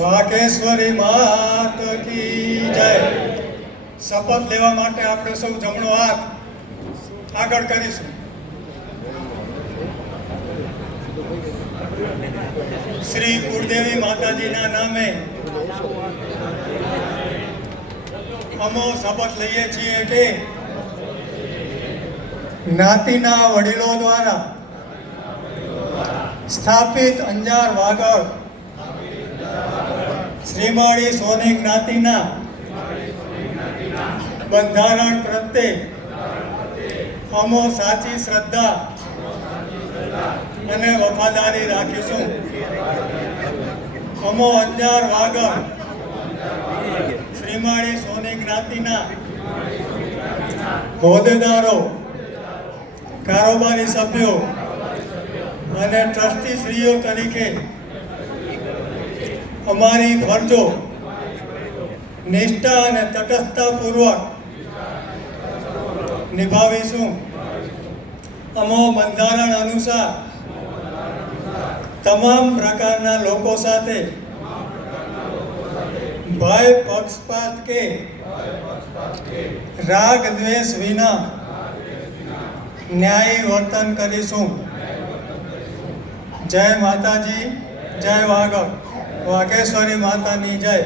વાઘેશ્વરી માત કી જય। શપથ લેવા માટે આપણે સૌ જમણો હાથ આગળ કરીશું। શ્રી કુળદેવી માતાજીના નામે અમો શપથ લઈએ છીએ કે જ્ઞાતિના વડીલો દ્વારા સ્થાપિત અંજાર વાગડ શ્રીમાળી સોની જ્ઞાતિના બંધારણ પ્રત્યે અમો સાચી શ્રદ્ધા અને વફાદારી રાખીશું। અમો અંજાર વાગડ શ્રીમાળી સોની જ્ઞાતિના હોદ્દેદારો, કારોબારી સભ્યો અને ટ્રસ્ટીશ્રીઓ તરીકે અમારી ફરજો નિષ્ઠા અને તટસ્થતાપૂર્વક નિભાવીશું। અમો બંધારણ અનુસાર તમામ પ્રકારના લોકો સાથે ભય, પક્ષપાત કે રાગ દ્વેષ વિના ન્યાયી વર્તન કરીશું। જય માતાજી, જય વાગડ, વાઘેશ્વરી માતાની જય।